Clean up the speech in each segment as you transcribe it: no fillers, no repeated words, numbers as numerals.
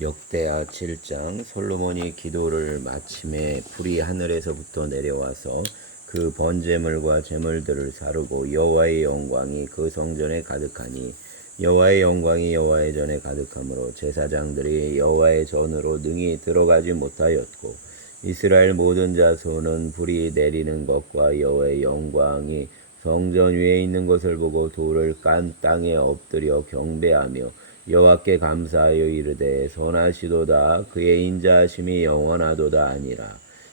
역대하 7장. 솔로몬이 기도를 마침에 불이 하늘에서부터 내려와서 그 번제물과 제물들을 사르고 여호와의 영광이 그 성전에 가득하니 여호와의 영광이 여호와의 전에 가득하므로 제사장들이 여호와의 전으로 능히 들어가지 못하였고 이스라엘 모든 자손은 불이 내리는 것과 여호와의 영광이 성전 위에 있는 것을 보고 돌을 깐 땅에 엎드려 경배하며 여호와께 감사하여 이르되 선하시도다 그의 인자하심이 영원하도다 아니라.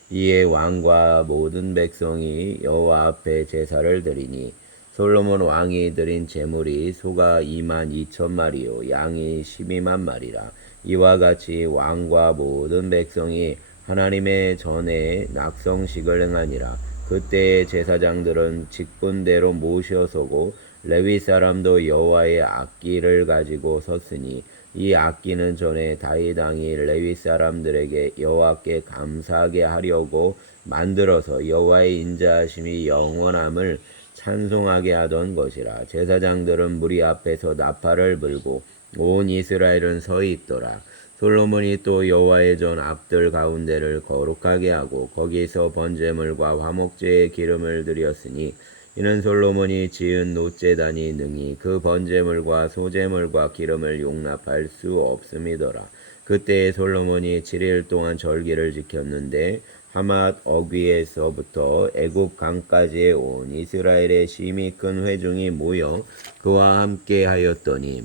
이에 왕과 모든 백성이 여호와 앞에 제사를 드리니 솔로몬 왕이 드린 제물이 소가 22,000마리요 양이 12만마리라. 이와 같이 왕과 모든 백성이 하나님의 전에 낙성식을 행하니라. 그때의 제사장들은 직분대로 모셔서고 레위 사람도 여호와의 악기를 가지고 섰으니 이 악기는 전에 다윗 왕이 레위 사람들에게 여호와께 감사하게 하려고 만들어서 여호와의 인자하심이 영원함을 찬송하게 하던 것이라. 제사장들은 무리 앞에서 나팔을 불고 온 이스라엘은 서 있더라. 솔로몬이 또 여호와의 전 앞들 가운데를 거룩하게 하고 거기서 번제물과 화목제의 기름을 드렸으니 이는 솔로몬이 지은 놋제단이 능히 그 번제물과 소제물과 기름을 용납할 수 없음이더라. 그때에 솔로몬이 7일 동안 절기를 지켰는데 하맛 어귀에서부터 애굽 강까지에 온 이스라엘의 심히 큰 회중이 모여 그와 함께 하였더니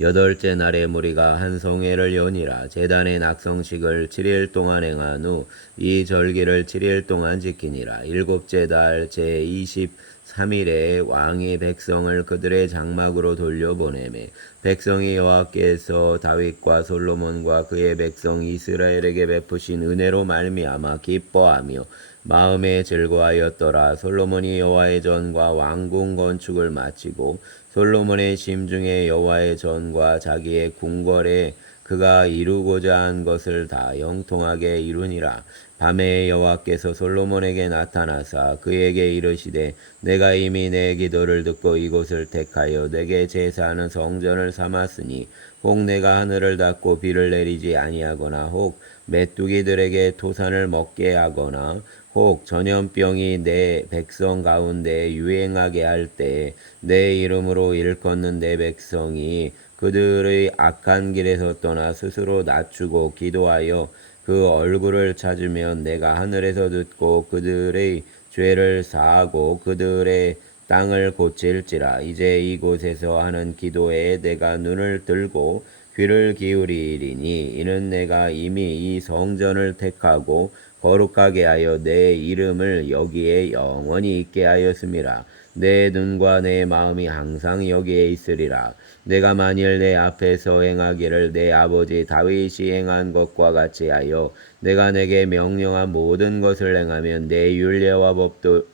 여덟째 날에 무리가 한 성회를 여니라. 제단의 낙성식을 7일 동안 행한 후 이 절기를 7일 동안 지키니라. 일곱째 달 제23일에 왕이 백성을 그들의 장막으로 돌려보내매 백성이 여호와께서 다윗과 솔로몬과 그의 백성 이스라엘에게 베푸신 은혜로 말미암아 기뻐하며 마음에 즐거하였더라. 솔로몬이 여호와의 전과 왕궁 건축을 마치고 솔로몬의 심중에 여호와의 전과 자기의 궁궐에 그가 이루고자 한 것을 다 형통하게 이루니라. 밤에 여호와께서 솔로몬에게 나타나사 그에게 이르시되 내가 이미 내 기도를 듣고 이곳을 택하여 내게 제사하는 성전을 삼았으니 혹 내가 하늘을 닫고 비를 내리지 아니하거나 혹 메뚜기들에게 토산을 먹게 하거나 혹 전염병이 내 백성 가운데 유행하게 할 때 내 이름으로 일컫는 내 백성이 그들의 악한 길에서 떠나 스스로 낮추고 기도하여 그 얼굴을 찾으면 내가 하늘에서 듣고 그들의 죄를 사하고 그들의 땅을 고칠지라. 이제 이곳에서 하는 기도에 내가 눈을 들고 귀를 기울이리니 이는 내가 이미 이 성전을 택하고 거룩하게 하여 내 이름을 여기에 영원히 있게 하였음이라. 내 눈과 내 마음이 항상 여기에 있으리라. 내가 만일 내 앞에서 행하기를 내 아버지 다윗이 행한 것과 같이 하여 내가 내게 명령한 모든 것을 행하면 내 율례와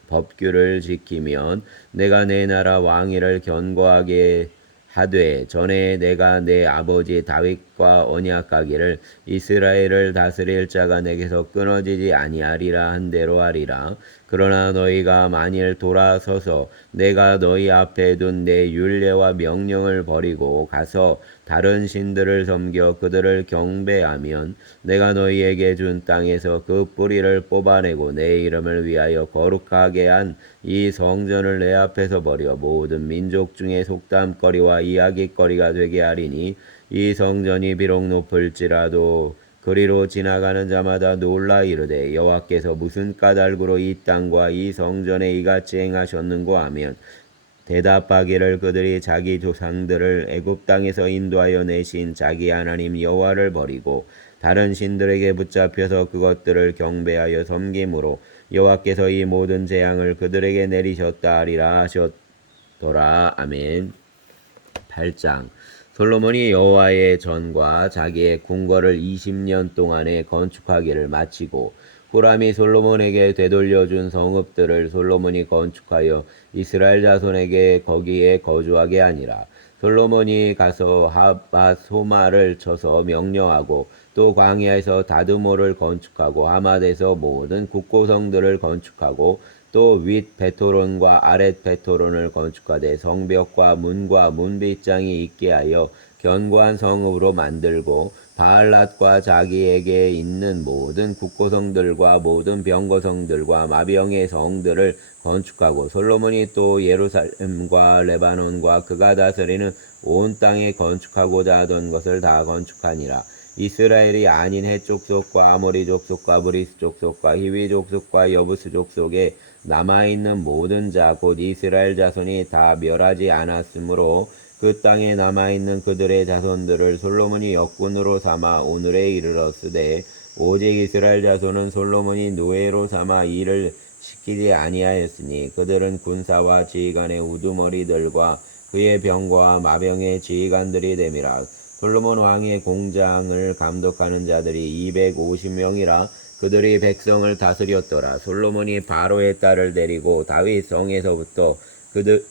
법규를 지키면 내가 내 나라 왕위를 견고하게 하되 전에 내가 내 아버지 다윗과 언약하기를 이스라엘을 다스릴 자가 내게서 끊어지지 아니하리라 한 대로 하리라. 그러나 너희가 만일 돌아서서 내가 너희 앞에 둔 내 율례와 명령을 버리고 가서 다른 신들을 섬겨 그들을 경배하면 내가 너희에게 준 땅에서 그 뿌리를 뽑아내고 내 이름을 위하여 거룩하게 한 이 성전을 내 앞에서 버려 모든 민족 중에 속담거리와 이야기거리가 되게 하리니 이 성전이 비록 높을지라도 그리로 지나가는 자마다 놀라 이르되 여호와께서 무슨 까닭으로 이 땅과 이 성전에 이같이 행하셨는고 하면 대답하기를 그들이 자기 조상들을 애굽 땅에서 인도하여 내신 자기 하나님 여호와를 버리고 다른 신들에게 붙잡혀서 그것들을 경배하여 섬김으로 여호와께서 이 모든 재앙을 그들에게 내리셨다 하리라 하셨더라. 아멘. 8장. 솔로몬이 여호와의 전과 자기의 궁궐을 20년 동안에 건축하기를 마치고 후람이 솔로몬에게 되돌려준 성읍들을 솔로몬이 건축하여 이스라엘 자손에게 거기에 거주하게 하니라. 솔로몬이 가서 하바소마를 쳐서 명령하고 또 광야에서 다드모를 건축하고 하맛에서 모든 국고성들을 건축하고 또 윗 베토론과 아랫 베토론을 건축하되 성벽과 문과 문빗장이 있게 하여 견고한 성읍으로 만들고 바알랏과 자기에게 있는 모든 국고성들과 모든 병거성들과 마병의 성들을 건축하고 솔로몬이 또 예루살렘과 레바논과 그가 다스리는 온 땅에 건축하고자 하던 것을 다 건축하니라. 이스라엘이 아닌 헷 족속과 아모리 족속과 브리스 족속과 히위 족속과 여부스 족속에 남아있는 모든 자 곧 이스라엘 자손이 다 멸하지 않았으므로 그 땅에 남아있는 그들의 자손들을 솔로몬이 역군으로 삼아 오늘에 이르렀으되 오직 이스라엘 자손은 솔로몬이 노예로 삼아 일을 시키지 아니하였으니 그들은 군사와 지휘관의 우두머리들과 그의 병과 마병의 지휘관들이 됨이라. 솔로몬 왕의 공장을 감독하는 자들이 250명이라 그들이 백성을 다스렸더라. 솔로몬이 바로의 딸을 데리고 다윗 성에서부터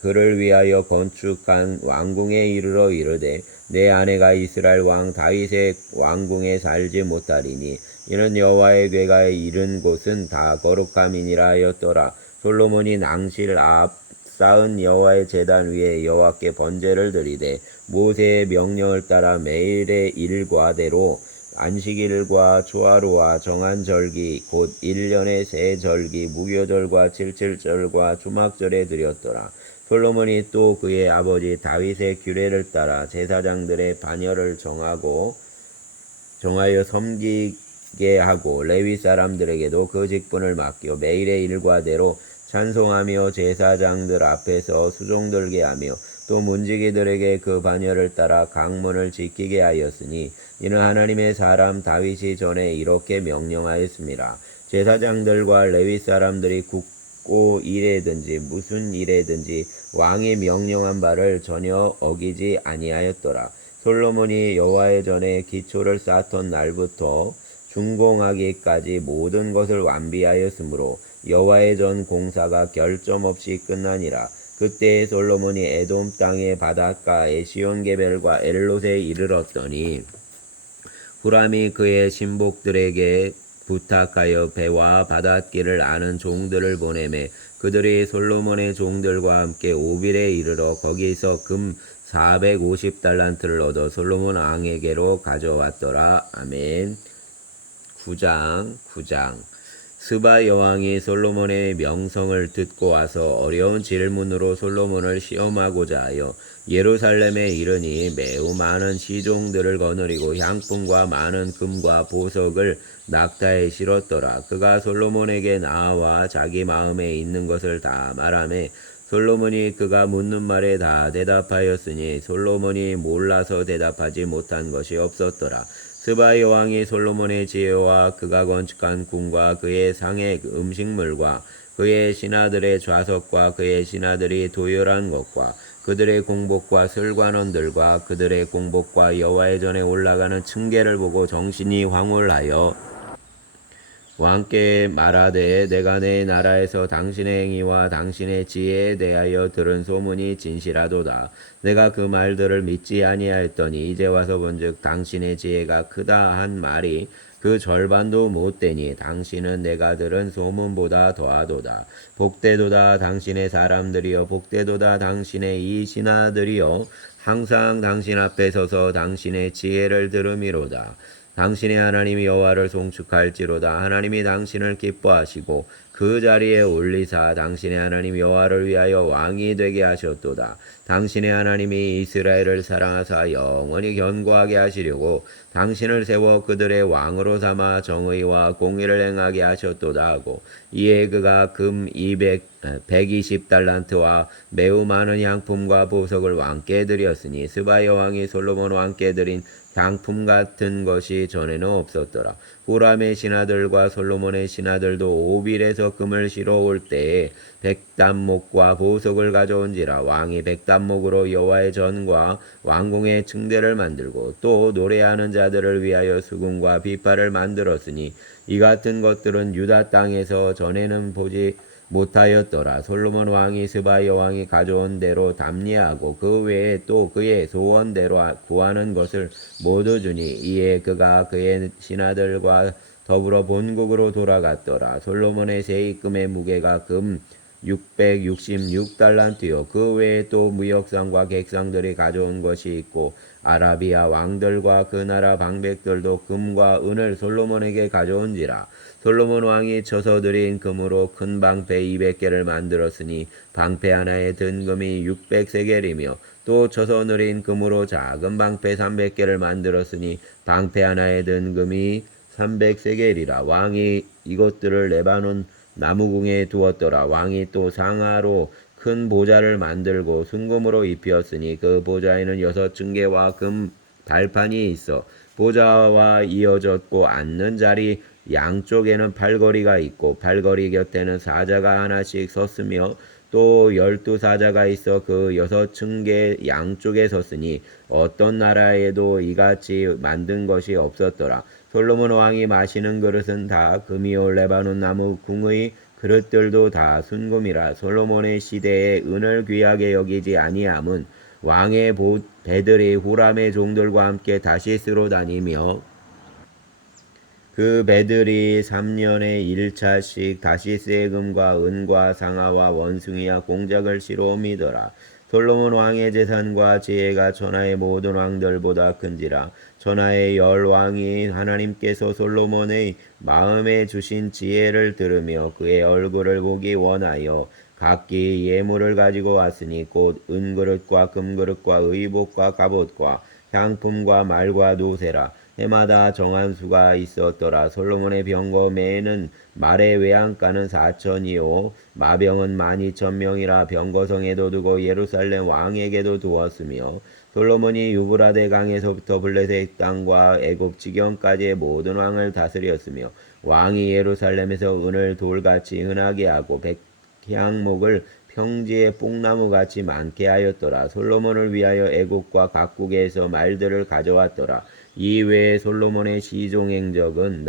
그를 위하여 건축한 왕궁에 이르러 이르되 내 아내가 이스라엘 왕 다윗의 왕궁에 살지 못하리니 이는 여호와의 궤가 이른 곳은 다 거룩함이니라 하였더라. 솔로몬이 낭실 앞 쌓은 여호와의 제단 위에 여호와께 번제를 드리되 모세의 명령을 따라 매일의 일과대로 안식일과 초하루와 정한 절기 곧 1년의 세 절기 무교절과 칠칠절과 주막절에 드렸더라. 솔로몬이 또 그의 아버지 다윗의 규례를 따라 제사장들의 반열을 정하여 섬기게 하고 레위 사람들에게도 그 직분을 맡겨 매일의 일과대로 찬송하며 제사장들 앞에서 수종 들게 하며 또 문지기들에게 그 반열을 따라 강문을 지키게 하였으니 이는 하나님의 사람 다윗이 전에 이렇게 명령하였습니다. 제사장들과 레위 사람들이 국고 일에든지 무슨 일에든지 왕이 명령한 바를 전혀 어기지 아니하였더라. 솔로몬이 여호와의 전에 기초를 쌓던 날부터 준공하기까지 모든 것을 완비하였으므로 여호와의 전 공사가 결점 없이 끝나니라. 그때에 솔로몬이 에돔 땅의 바닷가 에시온게벨과 엘롯에 이르렀더니 후람이 그의 신복들에게 부탁하여 배와 바닷길을 아는 종들을 보내매 그들이 솔로몬의 종들과 함께 오빌에 이르러 거기서 금 450달란트를 얻어 솔로몬 왕에게로 가져왔더라. 아멘. 9장 스바 여왕이 솔로몬의 명성을 듣고 와서 어려운 질문으로 솔로몬을 시험하고자 하여 예루살렘에 이르니 매우 많은 시종들을 거느리고 향품과 많은 금과 보석을 낙타에 실었더라. 그가 솔로몬에게 나와 자기 마음에 있는 것을 다 말하매 솔로몬이 그가 묻는 말에 다 대답하였으니 솔로몬이 몰라서 대답하지 못한 것이 없었더라. 스바 여왕이 솔로몬의 지혜와 그가 건축한 궁과 그의 상의 음식물과 그의 신하들의 좌석과 그의 신하들이 도열한 것과 그들의 공복과 슬관원들과 그들의 공복과 여호와의 전에 올라가는 층계를 보고 정신이 황홀하여 왕께 말하되 내가 내 나라에서 당신의 행위와 당신의 지혜에 대하여 들은 소문이 진실하도다. 내가 그 말들을 믿지 아니하였더니 이제 와서 본즉 당신의 지혜가 크다 한 말이 그 절반도 못되니 당신은 내가 들은 소문보다 더하도다. 복되도다 당신의 사람들이여 복되도다 당신의 이 신하들이여 항상 당신 앞에 서서 당신의 지혜를 들음이로다. 당신의 하나님 여호와를 송축할지로다. 하나님이 당신을 기뻐하시고 그 자리에 올리사 당신의 하나님 여호와를 위하여 왕이 되게 하셨도다. 당신의 하나님이 이스라엘을 사랑하사 영원히 견고하게 하시려고 당신을 세워 그들의 왕으로 삼아 정의와 공의를 행하게 하셨도다 하고 이에 그가 금 120달란트와 매우 많은 향품과 보석을 왕께 드렸으니 스바 여왕이 솔로몬 왕께 드린 향품 같은 것이 전에는 없었더라. 후람의 신하들과 솔로몬의 신하들도 오빌에서 금을 실어 올 때에 백단목과 보석을 가져온지라. 왕이 백단목으로 여호와의 전과 왕궁의 층대를 만들고 또 노래하는 자들을 위하여 수금과 비파를 만들었으니 이 같은 것들은 유다 땅에서 전에는 보지 못하였더라. 솔로몬 왕이 스바 여왕이 가져온 대로 답례하고 그 외에 또 그의 소원대로 구하는 것을 모두 주니 이에 그가 그의 신하들과 더불어 본국으로 돌아갔더라. 솔로몬의 세입금의 무게가 금 666달란트요. 그 외에 또 무역상과 객상들이 가져온 것이 있고 아라비아 왕들과 그 나라 방백들도 금과 은을 솔로몬에게 가져온지라. 솔로몬 왕이 쳐서 드린 금으로 큰 방패 200개를 만들었으니 방패 하나에 든 금이 600세겔이며 또 쳐서 드린 금으로 작은 방패 300개를 만들었으니 방패 하나에 든 금이 300세겔이라. 왕이 이것들을 레바논 나무궁에 두었더라. 왕이 또 상하로 큰 보좌를 만들고 순금으로 입혔으니 그 보좌에는 6층계와 금 발판이 있어 보좌와 이어졌고 앉는 자리 양쪽에는 팔걸이가 있고 팔걸이 곁에는 사자가 하나씩 섰으며 또 12사자가 있어 그 6층계 양쪽에 섰으니 어떤 나라에도 이같이 만든 것이 없었더라. 솔로몬 왕이 마시는 그릇은 다 금이요 레바논 나무 궁의 그릇들도 다 순금이라. 솔로몬의 시대에 은을 귀하게 여기지 아니함은 왕의 배들이 후람의 종들과 함께 다시스로 다니며 그 배들이 3년에 1차씩 다시스의 금과 은과 상아와 원숭이와 공작을 실어 옮이더라. 솔로몬 왕의 재산과 지혜가 천하의 모든 왕들보다 큰지라. 천하의 10왕이 하나님께서 솔로몬의 마음에 주신 지혜를 들으며 그의 얼굴을 보기 원하여 각기 예물을 가지고 왔으니 곧 은그릇과 금그릇과 의복과 갑옷과 향품과 말과 노새라. 해마다 정한 수가 있었더라. 솔로몬의 병거 매는 말의 외양가는 4천이요 마병은 12,000명이라. 병거성에도 두고 예루살렘 왕에게도 두었으며 솔로몬이 유브라데 강에서부터 블레셋 땅과 애굽 지경까지의 모든 왕을 다스렸으며 왕이 예루살렘에서 은을 돌같이 흔하게 하고 백향목을 평지에 뽕나무같이 많게 하였더라. 솔로몬을 위하여 애국과 각국에서 말들을 가져왔더라. 이외에 솔로몬의 시종행적은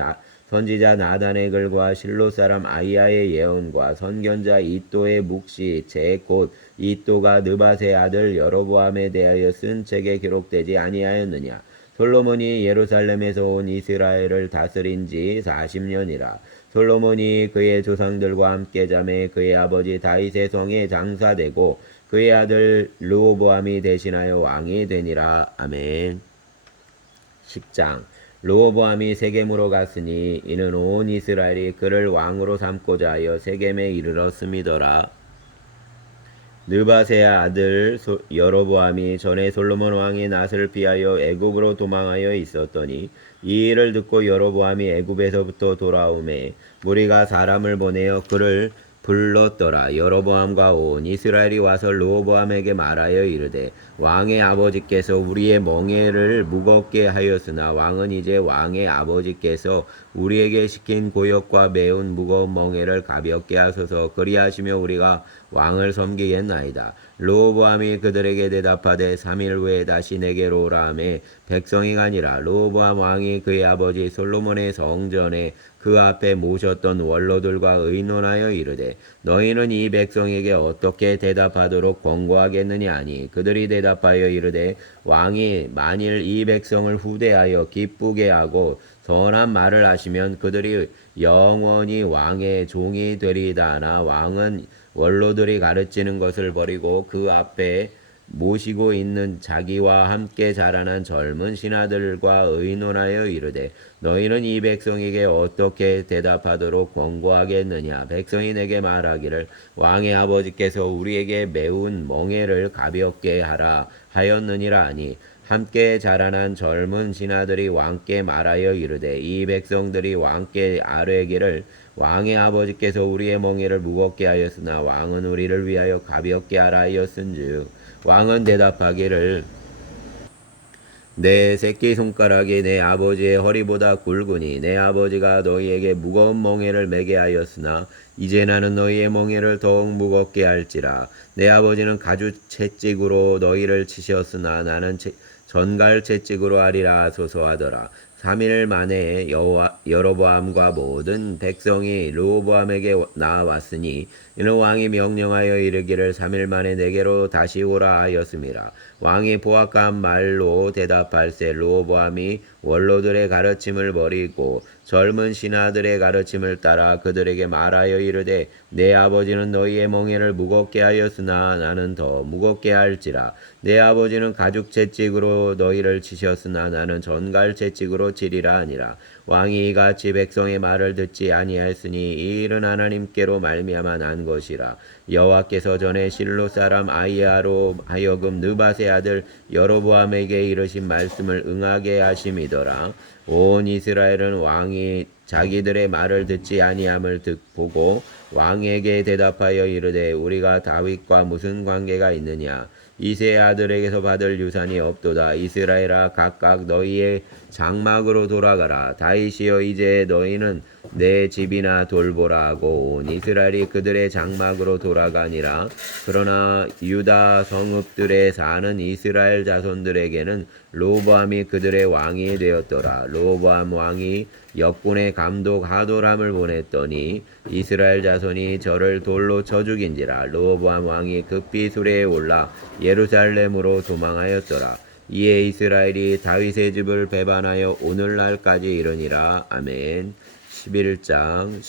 선지자 나단의 글과 실로 사람 아이야의 예언과 선견자 이또의 묵시 곧 이또가 느밧의 아들 여로보암에 대하여 쓴 책에 기록되지 아니하였느냐. 솔로몬이 예루살렘에서 온 이스라엘을 다스린 지 40년이라. 솔로몬이 그의 조상들과 함께 자매 그의 아버지 다윗의 성에 장사되고 그의 아들 르호보암이 대신하여 왕이 되니라. 아멘. 10장. 르호보암이 세겜으로 갔으니 이는 온 이스라엘이 그를 왕으로 삼고자 하여 세겜에 이르렀음이더라. 느밧의 아들 여로보암이 전에 솔로몬 왕의 낫을 피하여 애굽으로 도망하여 있었더니 이 일을 듣고 여로보암이 애굽에서부터 돌아오매 무리가 사람을 보내어 그를 불렀더라. 여로보암과 온 이스라엘이 와서 르호보암에게 말하여 이르되 왕의 아버지께서 우리의 멍에를 무겁게 하였으나 왕은 이제 왕의 아버지께서 우리에게 시킨 고역과 매운 무거운 멍에를 가볍게 하소서. 그리하시며 우리가 왕을 섬기겠나이다. 르호보암이 그들에게 대답하되 3일 후에 다시 내게로 오라 하매 백성이 가니라. 르호보암 왕이 그의 아버지 솔로몬의 성전에 그 앞에 모셨던 원로들과 의논하여 이르되 너희는 이 백성에게 어떻게 대답하도록 권고하겠느냐 하니 그들이 대답하여 이르되 왕이 만일 이 백성을 후대하여 기쁘게 하고 선한 말을 하시면 그들이 영원히 왕의 종이 되리이다 하나 왕은 원로들이 가르치는 것을 버리고 그 앞에 모시고 있는 자기와 함께 자라난 젊은 신하들과 의논하여 이르되 너희는 이 백성에게 어떻게 대답하도록 권고하겠느냐. 백성이 내게 말하기를 왕의 아버지께서 우리에게 매운 멍에를 가볍게 하라 하였느니라 하니 함께 자라난 젊은 신하들이 왕께 말하여 이르되 이 백성들이 왕께 아뢰기를 왕의 아버지께서 우리의 멍에를 무겁게 하였으나 왕은 우리를 위하여 가볍게 하라 하였은즉 왕은 대답하기를 내 새끼손가락이 내 아버지의 허리보다 굵으니 내 아버지가 너희에게 무거운 멍에를 매게 하였으나 이제 나는 너희의 멍에를 더욱 무겁게 할지라. 내 아버지는 가죽 채찍으로 너희를 치셨으나 나는 전갈 채찍으로 하리라 하소서 하더라. 3일 만에 여로보암과 모든 백성이 르호보암에게 나아왔으니 이는 왕이 명령하여 이르기를 3일 만에 내게로 다시 오라 하였습니다. 왕이 보았간 말로 대답할세 르호보암이 원로들의 가르침을 버리고 젊은 신하들의 가르침을 따라 그들에게 말하여 이르되 내 아버지는 너희의 멍에를 무겁게 하였으나 나는 더 무겁게 할지라. 내 아버지는 가죽 채찍으로 너희를 치셨으나 나는 전갈 채찍으로 치리라 하니라. 왕이 이같이 백성의 말을 듣지 아니하였으니 이 일은 하나님께로 말미암아 난 것이라. 여호와께서 전에 실로 사람 아히야로 하여금 느밧의 아들 여로보암에게 이르신 말씀을 응하게 하심이더라. 온 이스라엘은 왕이 자기들의 말을 듣지 아니함을 보고 왕에게 대답하여 이르되 우리가 다윗과 무슨 관계가 있느냐. 이새의 아들에게서 받을 유산이 없도다. 이스라엘아 각각 너희의 장막으로 돌아가라. 다윗이여 이제 너희는 내 집이나 돌보라 하고 온 이스라엘이 그들의 장막으로 돌아가니라. 그러나 유다 성읍들에 사는 이스라엘 자손들에게는 르호보암이 그들의 왕이 되었더라. 르호보암 왕이 역군의 감독 하도람을 보냈더니 이스라엘 자손이 저를 돌로 쳐 죽인지라. 르호보암 왕이 급히 수레에 올라 예루살렘으로 도망하였더라. 이에 이스라엘이 다윗의 집을 배반하여 오늘날까지 이르니라. 아멘. 11장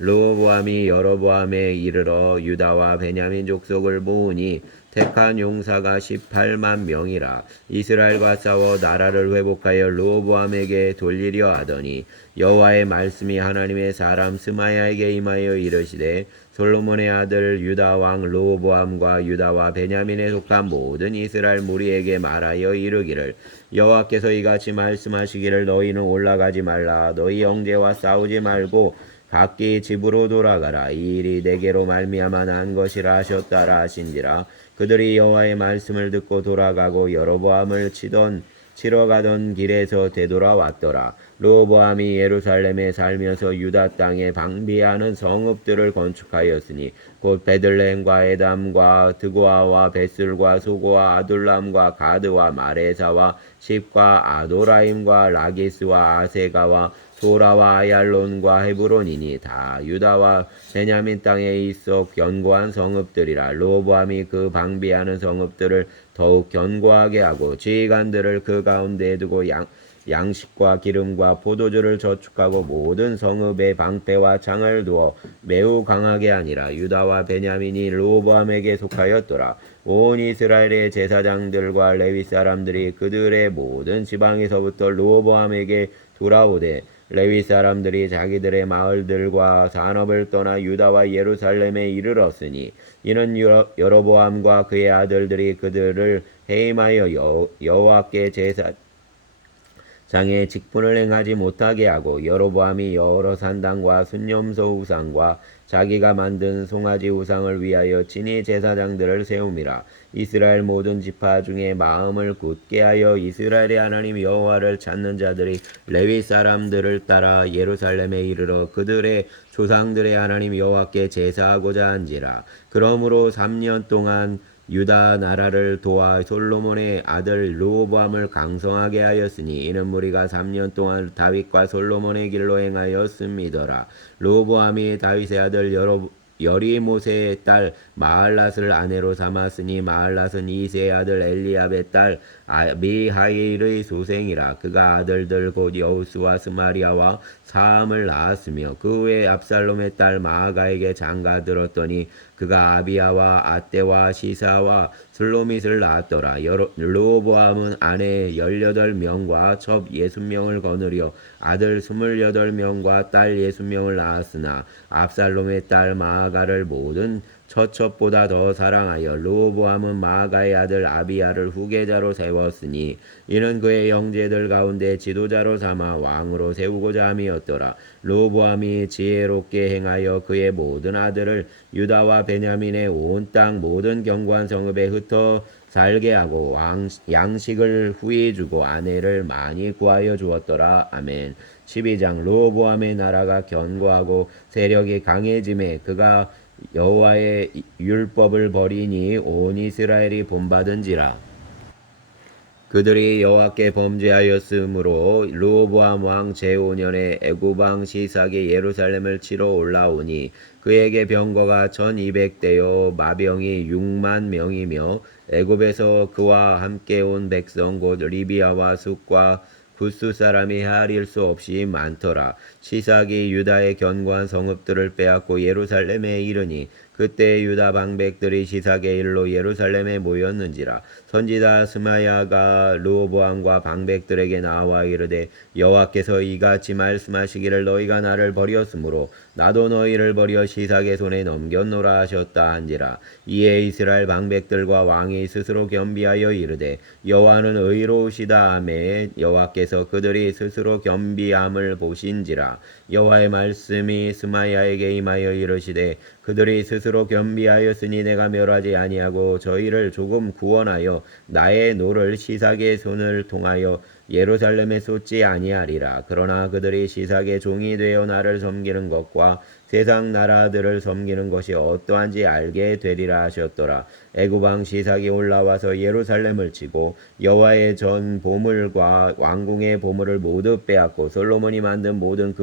르호보암이 여로보암에 이르러 유다와 베냐민 족속을 모으니 택한 용사가 18만 명이라. 이스라엘과 싸워 나라를 회복하여 르호보암에게 돌리려 하더니 여호와의 말씀이 하나님의 사람 스마야에게 임하여 이르시되 솔로몬의 아들 유다 왕 르호보암과 유다와 베냐민에 속한 모든 이스라엘 무리에게 말하여 이르기를 여호와께서 이같이 말씀하시기를 너희는 올라가지 말라. 너희 형제와 싸우지 말고 각기 집으로 돌아가라. 이 일이 내게로 말미암아 난 것이라 하셨다라 하신지라. 그들이 여호와의 말씀을 듣고 돌아가고 여로보암을 치러 가던 길에서 되돌아왔더라. 르호보암이 예루살렘에 살면서 유다 땅에 방비하는 성읍들을 건축하였으니 곧 베들레헴과 에담과 드고아와 베슬과 소고와 아둘람과 가드와 마레사와 십과 아도라임과 라기스와 아세가와 소라와 아얄론과 헤브론이니 다 유다와 베냐민 땅에 있어 견고한 성읍들이라. 르호보암이 그 방비하는 성읍들을 더욱 견고하게 하고 지휘관들을 그 가운데에 두고 양식과 기름과 포도주를 저축하고 모든 성읍에 방패와 창을 두어 매우 강하게 하니라. 유다와 베냐민이 르호보암에게 속하였더라. 온 이스라엘의 제사장들과 레위 사람들이 그들의 모든 지방에서부터 르호보암에게 돌아오되 레위 사람들이 자기들의 마을들과 산업을 떠나 유다와 예루살렘에 이르렀으니 이는 여로보암과 그의 아들들이 그들을 해임하여 여호와께 제사장의 직분을 행하지 못하게 하고 여로보암이 여러 산당과 순념소 우상과 자기가 만든 송아지 우상을 위하여 친히 제사장들을 세움이라. 이스라엘 모든 지파 중에 마음을 굳게 하여 이스라엘의 하나님 여호와를 찾는 자들이 레위 사람들을 따라 예루살렘에 이르러 그들의 조상들의 하나님 여호와께 제사하고자 한지라. 그러므로 3년 동안 유다 나라를 도와 솔로몬의 아들 르호보암을 강성하게 하였으니 이는 무리가 3년 동안 다윗과 솔로몬의 길로 행하였음이더라. 르호보암이 다윗의 아들 여리모세의 딸 마할랏을 아내로 삼았으니 마할랏은 이새의 아들 엘리압의 딸 아비하일의 소생이라. 그가 아들들 곧 여우스와 스마리아와 사함을 낳았으며 그 후에 압살롬의 딸 마아가에게 장가들었더니 그가 아비야와 아떼와 시사와 슬로밋을 낳았더라. 르호보암은 아내 18명과 첩 60명을 거느려 아들 28명과 딸 60명을 낳았으나 압살롬의 딸 마아가를 모든 처첩보다 더 사랑하여 르호보암은 마아가의 아들 아비야를 후계자로 세웠으니 이는 그의 형제들 가운데 지도자로 삼아 왕으로 세우고자 함이었더라. 르호보암이 지혜롭게 행하여 그의 모든 아들을 유다와 베냐민의 온 땅 모든 견고한 성읍에 흩어 살게 하고 양식을 후히 주고 아내를 많이 구하여 주었더라. 아멘. 12장 르호보암의 나라가 견고하고 세력이 강해짐에 그가 여호와의 율법을 버리니 온 이스라엘이 본받은지라. 그들이 여호와께 범죄하였으므로 르호보암 왕 제5년에 애굽 왕 시삭이 예루살렘을 치러 올라오니 그에게 병거가 1200대여 마병이 6만 명이며 애굽에서 그와 함께 온 백성 곧 리비아와 숫과 구스 사람이 헤아릴 수 없이 많더라. 시삭이 유다의 견고한 성읍들을 빼앗고 예루살렘에 이르니 그때 유다 방백들이 시삭의 일로 예루살렘에 모였는지라. 선지자 스마야가 르호보암과 방백들에게 나와 이르되 여호와께서 이같이 말씀하시기를 너희가 나를 버렸으므로 나도 너희를 버려 시삭의 손에 넘겼노라 하셨다 한지라. 이에 이스라엘 방백들과 왕이 스스로 겸비하여 이르되 여호와는 의로우시다 하매 여호와께서 그들이 스스로 겸비함을 보신지라. 여호와의 말씀이 스마야에게 임하여 이르시되 그들이 스스로 겸비하였으니 내가 멸하지 아니하고 저희를 조금 구원하여 나의 노를 시삭의 손을 통하여 예루살렘에 쏟지 아니하리라. 그러나 그들이 시삭의 종이 되어 나를 섬기는 것과 세상 나라들을 섬기는 것이 어떠한지 알게 되리라 하셨더라. 애굽 왕 시삭이 올라와서 예루살렘을 치고 여호와의 전 보물과 왕궁의 보물을 모두 빼앗고 솔로몬이 만든 모든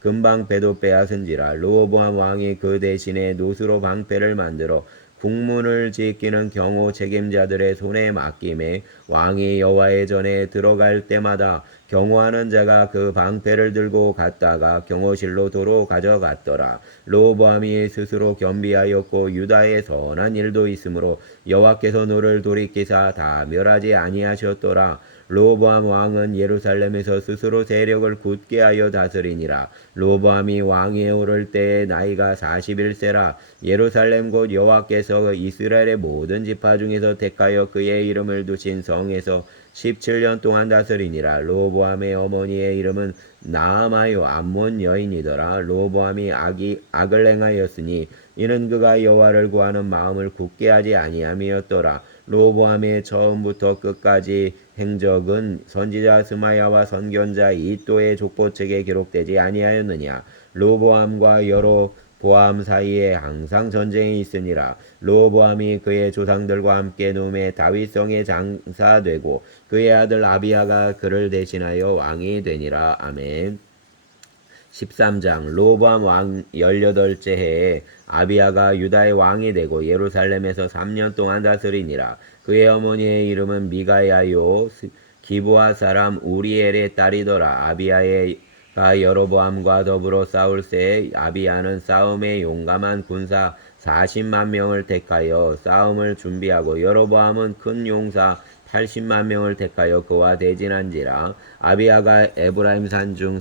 금방패도 빼앗은지라. 르호보암 왕이 그 대신에 노수로 방패를 만들어 국문을 지키는 경호 책임자들의 손에 맡김에 왕이 여호와의 전에 들어갈 때마다 경호하는 자가 그 방패를 들고 갔다가 경호실로 도로 가져갔더라. 르호보암이 스스로 겸비하였고 유다에 선한 일도 있으므로 여호와께서 노를 돌이키사 다 멸하지 아니하셨더라. 르호보암 왕은 예루살렘에서 스스로 세력을 굳게 하여 다스리니라. 르호보암이 왕위에 오를 때에 나이가 41세라. 예루살렘 곧 여호와께서 이스라엘의 모든 지파 중에서 택하여 그의 이름을 두신 성에서 17년 동안 다스리니라. 르호보암의 어머니의 이름은 나아마요 암몬 여인이더라. 르호보암이 악을 행하였으니 이는 그가 여호와를 구하는 마음을 굳게 하지 아니함이었더라. 르호보암의 처음부터 끝까지 행적은 선지자 스마야와 선견자 이또의 족보책에 기록되지 아니하였느냐. 르호보암과 여로보암 사이에 항상 전쟁이 있으니라. 르호보암이 그의 조상들과 함께 놈의 다윗성에 장사되고 그의 아들 아비야가 그를 대신하여 왕이 되니라. 아멘. 13장 르호보암 왕 18째 해에 아비야가 유다의 왕이 되고 예루살렘에서 3년 동안 다스리니라. 그의 어머니의 이름은 미가야요 기브아 사람 우리엘의 딸이더라. 아비야가 여로보암과 더불어 싸울 때에 아비야는 싸움에 용감한 군사 40만 명을 택하여 싸움을 준비하고 여로보암은 큰 용사 80만 명을 택하여 그와 대진한지라. 아비야가 에브라임 산중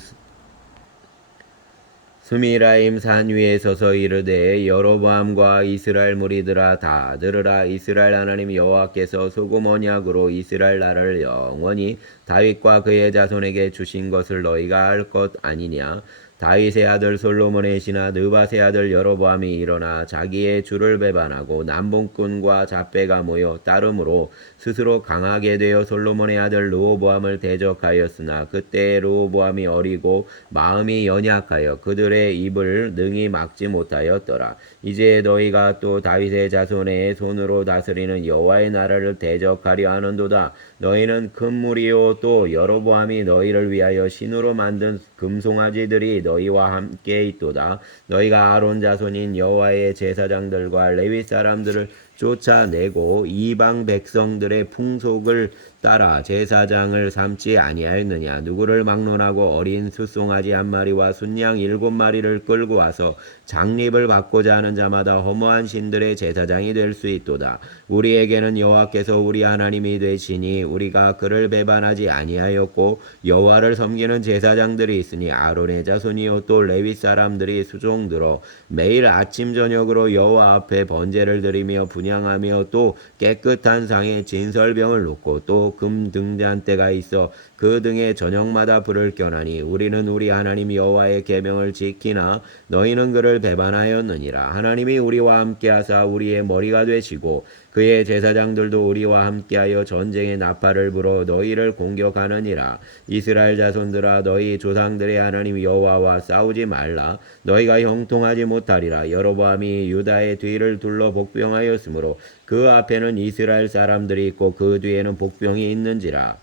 스미라임 산 위에 서서 이르되 여로보암과 이스라엘 무리들아 다 들으라. 이스라엘 하나님 여호와께서 소금 언약으로 이스라엘 나라를 영원히 다윗과 그의 자손에게 주신 것을 너희가 알 것 아니냐. 다윗의 아들 솔로몬의 신하 느밧의 아들 여로보암이 일어나 자기의 주를 배반하고 남봉꾼과 잡배가 모여 따름으로 스스로 강하게 되어 솔로몬의 아들 르호보암을 대적하였으나 그때 르호보암이 어리고 마음이 연약하여 그들의 입을 능히 막지 못하였더라. 이제 너희가 또 다윗의 자손의 손으로 다스리는 여호와의 나라를 대적하려 하는도다. 너희는 큰 무리요 또 여로보암이 너희를 위하여 신으로 만든 금송아지들이 너희와 함께 있도다. 너희가 아론 자손인 여호와의 제사장들과 레위 사람들을 쫓아내고 이방 백성들의 풍속을 따라 제사장을 삼지 아니하였느냐. 누구를 막론하고 어린 숫송아지 한 마리와 순양 7마리를 끌고 와서 장립을 받고자 하는 자마다 허무한 신들의 제사장이 될 수 있도다. 우리에게는 여호와께서 우리 하나님이 되시니 우리가 그를 배반하지 아니하였고 여호와를 섬기는 제사장들이 있으니 아론의 자손이요 또 레위 사람들이 수종들어 매일 아침 저녁으로 여호와 앞에 번제를 드리며 분향하며 또 깨끗한 상에 진설병을 놓고 또 금 등잔대가 있어 그 등에 저녁마다 불을 껴나니 우리는 우리 하나님 여호와의 계명을 지키나 너희는 그를 배반하였느니라. 하나님이 우리와 함께 하사 우리의 머리가 되시고 그의 제사장들도 우리와 함께하여 전쟁의 나팔을 불어 너희를 공격하느니라. 이스라엘 자손들아, 너희 조상들의 하나님 여호와와 싸우지 말라. 너희가 형통하지 못하리라. 여로보암이 유다의 뒤를 둘러 복병하였으므로 그 앞에는 이스라엘 사람들이 있고 그 뒤에는 복병이 있는지라.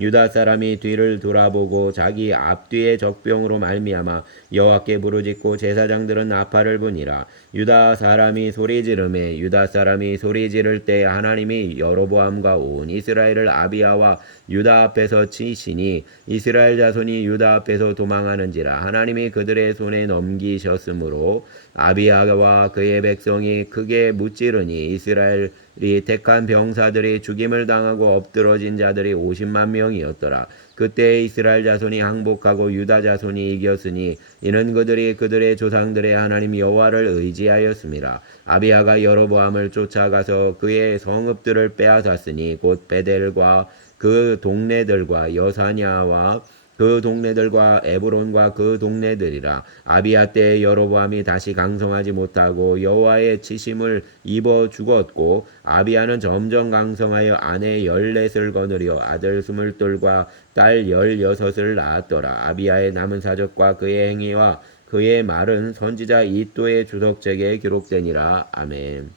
유다 사람이 뒤를 돌아보고 자기 앞뒤의 적병으로 말미암아 여호와께 부르짖고 제사장들은 나팔을 부니라. 유다 사람이 소리 지르매 유다 사람이 소리 지를 때 하나님이 여로보암과 온 이스라엘을 아비야와 유다 앞에서 치시니 이스라엘 자손이 유다 앞에서 도망하는지라. 하나님이 그들의 손에 넘기셨으므로 아비야와 그의 백성이 크게 무찌르니 이스라엘이 택한 병사들이 죽임을 당하고 엎드러진 자들이 50만 명이었더라. 그때 이스라엘 자손이 항복하고 유다 자손이 이겼으니 이는 그들이 그들의 조상들의 하나님 여호와를 의지하였음이라. 아비야가 여로보암을 쫓아가서 그의 성읍들을 빼앗았으니 곧 베델과 그 동네들과 여사냐와 그 동네들과 에브론과 그 동네들이라. 아비야 때 여로보암이 다시 강성하지 못하고 여호와의 치심을 입어 죽었고 아비야는 점점 강성하여 아내 14을 거느려 아들 22과 딸 16을 낳았더라. 아비야의 남은 사적과 그의 행위와 그의 말은 선지자 이또의 주석책에 기록되니라. 아멘.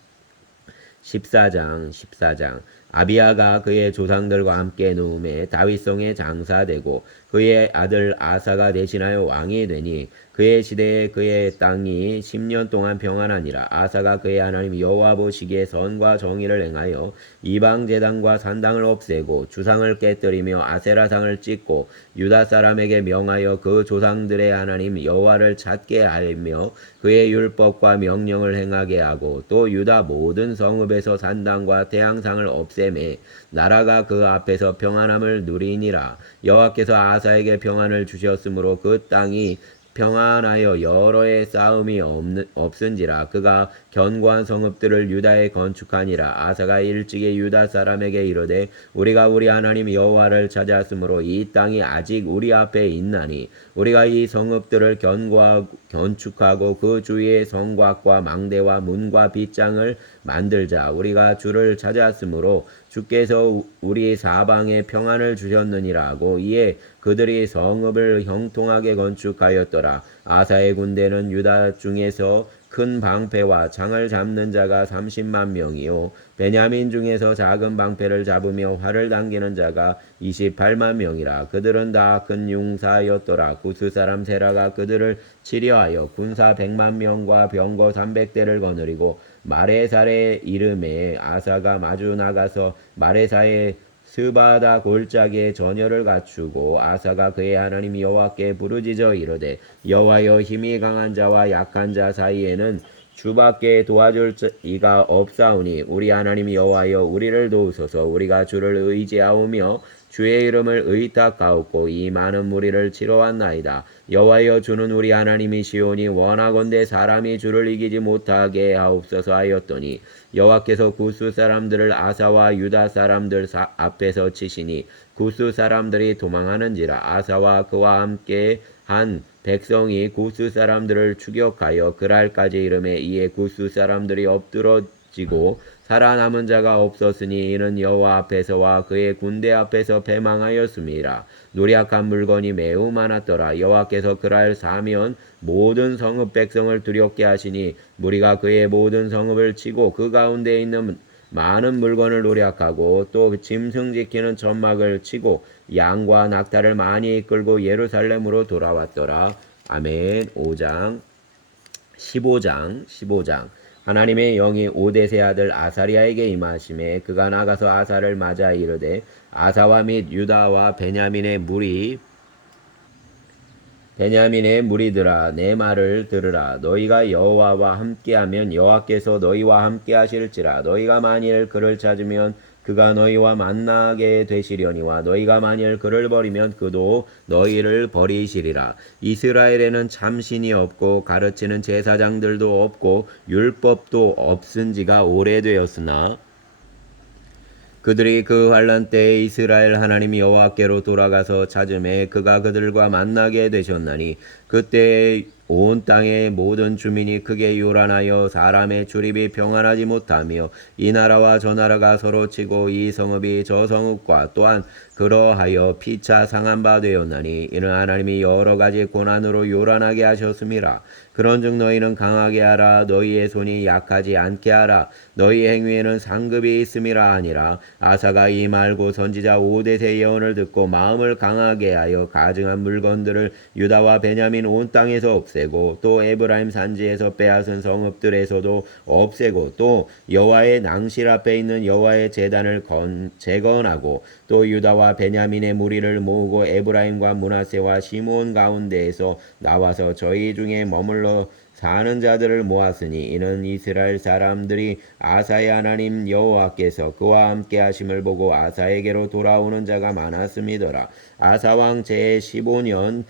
14장 아비야가 그의 조상들과 함께 누움에 다윗성에 장사되고 그의 아들 아사가 대신하여 왕이 되니 그의 시대에 그의 땅이 10년 동안 평안하니라. 아사가 그의 하나님 여호와 보시기에 선과 정의를 행하여 이방 제단과 산당을 없애고 주상을 깨뜨리며 아세라상을 찢고 유다 사람에게 명하여 그 조상들의 하나님 여호와를 찾게 하며 그의 율법과 명령을 행하게 하고 또 유다 모든 성읍에서 산당과 태양상을 없애매 나라가 그 앞에서 평안함을 누리니라. 여호와께서 아사에게 평안을 주셨으므로 그 땅이 평안하여 여러 해 싸움이 없은지라. 그가 견고한 성읍들을 유다에 건축하니라. 아사가 일찍이 유다 사람에게 이르되 우리가 우리 하나님 여호와를 찾았으므로 이 땅이 아직 우리 앞에 있나니 우리가 이 성읍들을 건축하고 그 주위에 성곽과 망대와 문과 빗장을 만들자. 우리가 주를 찾았으므로 주께서 우리 사방에 평안을 주셨느니라 하고 이에 그들이 성읍을 형통하게 건축하였더라. 아사의 군대는 유다 중에서 큰 방패와 창을 잡는 자가 30만 명이요 베냐민 중에서 작은 방패를 잡으며 활을 당기는 자가 28만 명이라. 그들은 다 큰 용사였더라. 구스 사람 세라가 그들을 치려하여 군사 100만 명과 병거 300대를 거느리고 마레살의 이름에 아사가 마주 나가서 마레사의 스바다 골짜기에 전열을 갖추고 아사가 그의 하나님 여호와께 부르짖어 이르되 여호와여, 힘이 강한 자와 약한 자 사이에는 주밖에 도와줄 이가 없사오니 우리 하나님 여호와여, 우리를 도우소서. 우리가 주를 의지하오며 주의 이름을 의탁하옵고 이 많은 무리를 치러 왔나이다. 여호와여, 주는 우리 하나님이시오니 원하건대 사람이 주를 이기지 못하게 하옵소서 하였더니 여호와께서 구스 사람들을 아사와 유다 사람들 앞에서 치시니 구스 사람들이 도망하는지라. 아사와 그와 함께 한 백성이 구스 사람들을 추격하여 그랄까지 이르매 이에 구스 사람들이 엎드러지고 살아남은 자가 없었으니 이는 여호와 앞에서와 그의 군대 앞에서 패망하였음이라. 노략한 물건이 매우 많았더라. 여호와께서 그랄 사면 모든 성읍 백성을 두렵게 하시니 무리가 그의 모든 성읍을 치고 그 가운데 있는 많은 물건을 노략하고 또 짐승 지키는 천막을 치고 양과 낙타를 많이 이끌고 예루살렘으로 돌아왔더라. 아멘. 15장 하나님의 영이 오데세 아들 아사리아에게 임하심에 그가 나가서 아사를 맞아 이르되 아사와 및 유다와 베냐민의 무리들아, 내 말을 들으라. 너희가 여호와와 함께하면 여호와께서 너희와 함께하실지라. 너희가 만일 그를 찾으면 그가 너희와 만나게 되시려니와 너희가 만일 그를 버리면 그도 너희를 버리시리라. 이스라엘에는 참신이 없고 가르치는 제사장들도 없고 율법도 없은 지가 오래되었으나 그들이 그 환란 때에 이스라엘 하나님 여호와께로 돌아가서 찾음에 그가 그들과 만나게 되셨나니 그때에 온 땅의 모든 주민이 크게 요란하여 사람의 출입이 평안하지 못하며 이 나라와 저 나라가 서로 치고 이 성읍이 저 성읍과 또한 그러하여 피차 상한 바 되었나니 이는 하나님이 여러 가지 고난으로 요란하게 하셨음이라. 그런즉 너희는 강하게 하라. 너희의 손이 약하지 않게 하라. 너희 행위에는 상급이 있음이라 하니라. 아사가 이 말고 선지자 오댓의 예언을 듣고 마음을 강하게 하여 가증한 물건들을 유다와 베냐민 온 땅에서 없애고 또 에브라임 산지에서 빼앗은 성읍들에서도 없애고 또 여호와의 낭실 앞에 있는 여호와의 제단을 재건하고 또 유다와 베냐민의 무리를 모으고 에브라임과 므낫세와 시므온 가운데에서 나와서 저희 중에 머물러 사는 자들을 모았으니 이는 이스라엘 사람들이 아사의 하나님 여호와께서 그와 함께 하심을 보고 아사에게로 돌아오는 자가 많았음이더라. 아사왕 제15년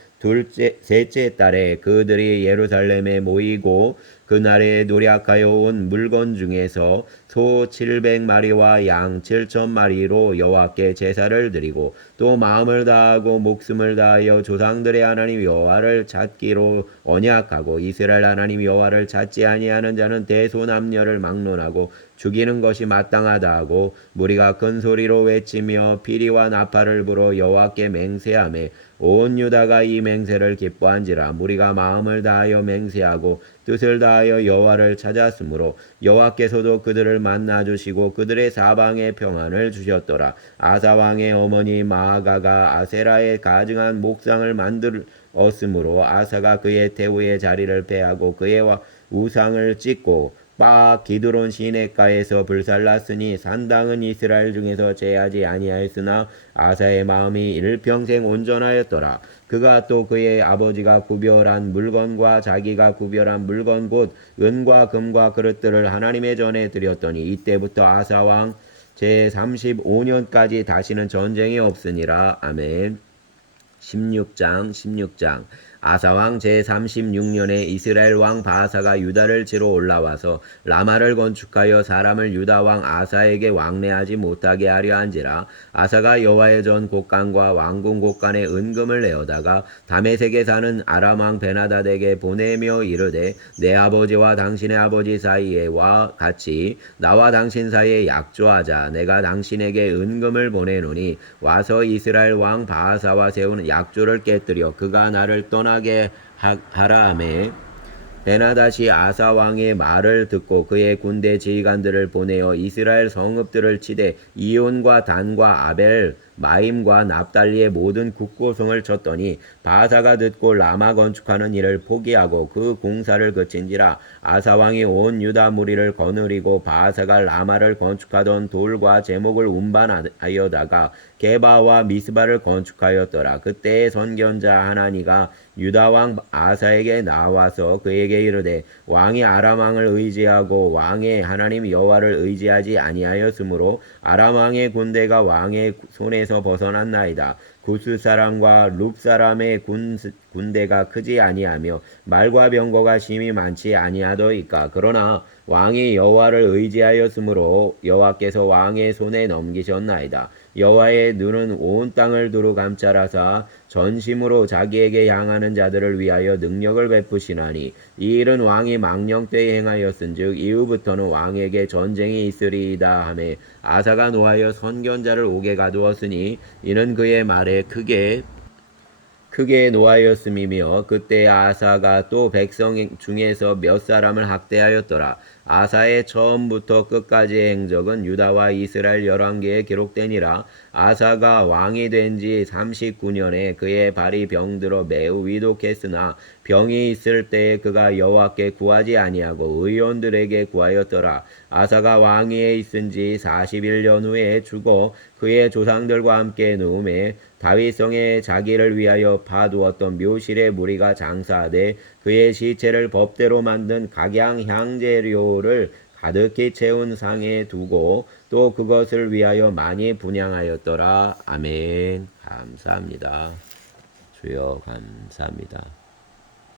셋째 달에 그들이 예루살렘에 모이고 그날에 노력하여 온 물건 중에서 소 700마리와 양 7,000마리로 여호와께 제사를 드리고 또 마음을 다하고 목숨을 다하여 조상들의 하나님 여호와를 찾기로 언약하고 이스라엘 하나님 여호와를 찾지 아니하는 자는 대소남녀를 막론하고 죽이는 것이 마땅하다 하고 무리가 큰 소리로 외치며 피리와 나팔을 불어 여호와께 맹세하며 온 유다가 이 맹세를 기뻐한지라. 무리가 마음을 다하여 맹세하고 뜻을 다하여 여호와를 찾았으므로 여호와께서도 그들을 만나 주시고 그들의 사방에 평안을 주셨더라. 아사 왕의 어머니 마아가가 아세라의 가증한 목상을 만들었으므로 아사가 그의 태우의 자리를 패하고 그의 우상을 찢고 바 기드론 시내가에서 불살랐으니 산당은 이스라엘 중에서 제하지 아니하였으나 아사의 마음이 일평생 온전하였더라. 그가 또 그의 아버지가 구별한 물건과 자기가 구별한 물건 곧 은과 금과 그릇들을 하나님의 전에 드렸더니 이때부터 아사 왕 제35년까지 다시는 전쟁이 없으니라. 아멘. 16장 아사왕 제36년에 이스라엘 왕 바아사가 유다를 치러 올라와서 라마를 건축하여 사람을 유다 왕 아사에게 왕래하지 못하게 하려 한지라. 아사가 여호와의 전 곳간과 왕궁 곳간에 은금을 내어다가 다메섹에 사는 아람 왕 베나닷에게 보내며 이르되 내 아버지와 당신의 아버지 사이에와 같이 나와 당신 사이에 약조하자. 내가 당신에게 은금을 보내노니 와서 이스라엘 왕 바아사와 세운 약조를 깨뜨려 그가 나를 떠나게 하라 하매 베나닷이 아사 왕의 말을 듣고 그의 군대 지휘관들을 보내어 이스라엘 성읍들을 치되 이온과 단과 아벨 마임과 납달리의 모든 국고성을 쳤더니 바사가 듣고 라마 건축하는 일을 포기하고 그 공사를 그친지라. 아사 왕이 온 유다 무리를 거느리고 바사가 라마를 건축하던 돌과 제목을 운반하여다가 게바와 미스바를 건축하였더라. 그때의 선견자 하나니가 유다 왕 아사에게 나와서 그에게 이르되 왕이 아람 왕을 의지하고 왕의 하나님 여호와를 의지하지 아니하였으므로 아람 왕의 군대가 왕의 손에서 벗어났나이다. 구스 사람과 룹 사람의 군대가 크지 아니하며 말과 병거가 심히 많지 아니하더이까. 그러나 왕이 여호와를 의지하였으므로 여호와께서 왕의 손에 넘기셨나이다. 여호와의 눈은 온 땅을 두루 감찰하사 전심으로 자기에게 향하는 자들을 위하여 능력을 베푸시나니 이 일은 왕이 망령 때에 행하였은즉 이후부터는 왕에게 전쟁이 있으리이다 하매 아사가 노하여 선견자를 옥에 가두었으니 이는 그의 말에 크게 노하였음이며 그때 아사가 또 백성 중에서 몇 사람을 학대하였더라. 아사의 처음부터 끝까지의 행적은 유다와 이스라엘 열왕기에 기록되니라. 아사가 왕이 된 지 39년에 그의 발이 병들어 매우 위독했으나 병이 있을 때에 그가 여호와께 구하지 아니하고 의원들에게 구하였더라. 아사가 왕위에 있은 지 41년 후에 죽어 그의 조상들과 함께 누움에 다윗성에 자기를 위하여 파두었던 묘실의 무리가 장사하되 그의 시체를 법대로 만든 각양 향재료를 가득히 채운 상에 두고 또 그것을 위하여 많이 분향하였더라. 아멘. 감사합니다. 주여 감사합니다.